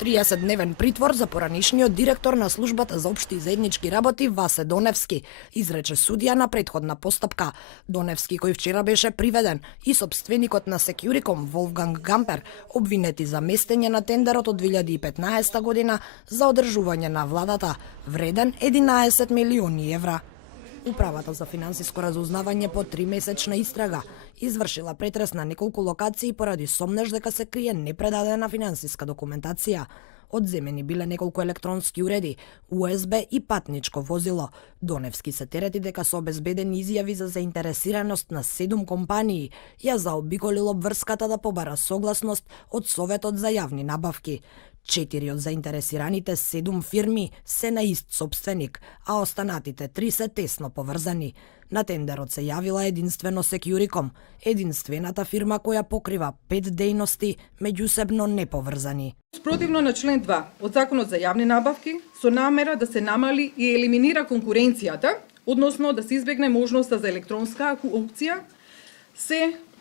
30-дневен притвор за поранишниот директор на службата за општи и заеднички работи Васе Доневски, изрече судија на претходна постапка. Доневски, кој вчера беше приведен, и сопственикот на Секјуриком Волфганг Гампер, обвинети за местење на тендерот од 2015 година за одржување на владата, вреден 11 милиони евра. Управата за финансиско разузнавање по 3-месечна истрага извршила претрес на неколку локации поради сомнеж дека се крие непредадена финансиска документација. Одземени биле неколку електронски уреди, USB и патничко возило. Доневски се терети дека со обезбедени изјави за заинтересираност на 7 компании ја заобиколил обврската да побара согласност од Советот за јавни набавки. 4 од заинтересираните 7 фирми се на ист собственик, а останатите 3 се тесно поврзани. На тендерот се јавила единствено Секјуриком, единствената фирма која покрива 5 дејности меѓусебно неповрзани. Спротивно на член 2 од Законот за јавни набавки, со намера да се намали и елиминира конкуренцијата, односно да се избегне можноста за електронска аукција,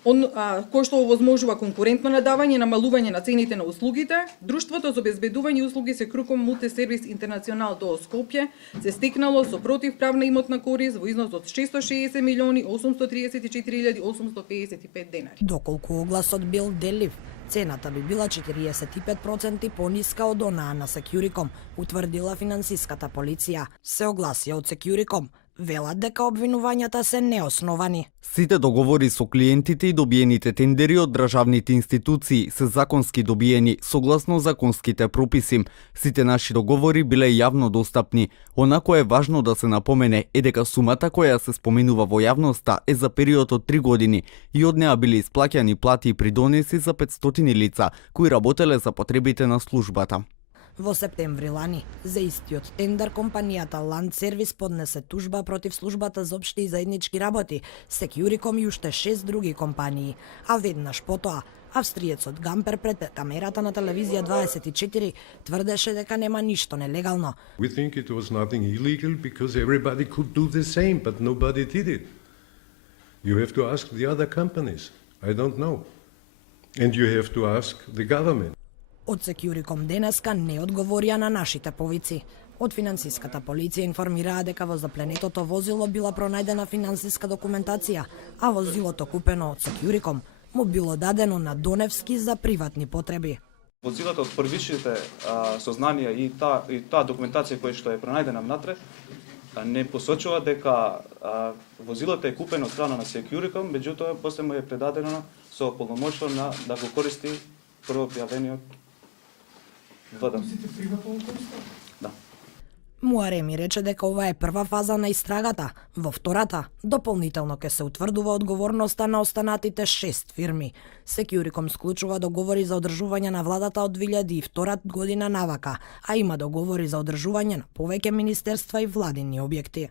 кој што овозможува конкурентно надавање и намалување на цените на услугите, Друштвото за обезбедување услуги Секјуриком Мултисервис Интернационал ДОО Скопје се стекнало со противправна имотна корис во износ од 660 милиони 834.855 денари. Доколку огласот бил делив, цената би била 45% пониска од онаа на Секјуриком, утврдила финансиската полиција. Се огласија од Секјуриком, велат дека обвинувањата се неосновани. Сите договори со клиентите и добиените тендери од државните институции се законски добиени согласно законските прописи. Сите наши договори биле јавно достапни. Онако е важно да се напомене е дека сумата која се споменува во јавноста е за период од 3 години и од неа биле исплаќани плати и придонеси за 500 лица кои работеле за потребите на службата. Во септември лани, за истиот тендер, компанијата Land Service поднесе тужба против службата за општи и заеднички работи, Секјуриком и уште 6 други компании, а веднаш потоа, австриецот Гампер пред камерата на телевизија 24 тврдеше дека нема ништо нелегално. We think it was nothing illegal because everybody could do the same, but nobody did it. You have to ask the other companies. I don't know. And you have to ask the government. Од Секјуриком денеска не одговорија на нашите повици. Од финансиската полиција информираа дека во запленетото возило била пронајдена финансиска документација, а возилото купено од Секјуриком му било дадено на Доневски за приватни потреби. Возилото од првичните сознанија и таа документација која што е пронајдена внатре не посочува дека возилото е купено од страна на Секјуриком, меѓутоа после му е предадено со полномоќство да го користи првообјавениот ВД. Да. Муареми рече дека ова е прва фаза на истрагата. Во втората, дополнително ќе се утврдува одговорноста на останатите 6 фирми. Секјуриком склучува договори за одржување на владата од 2002 година навака, а има договори за одржување на повеќе министерства и владини објекти.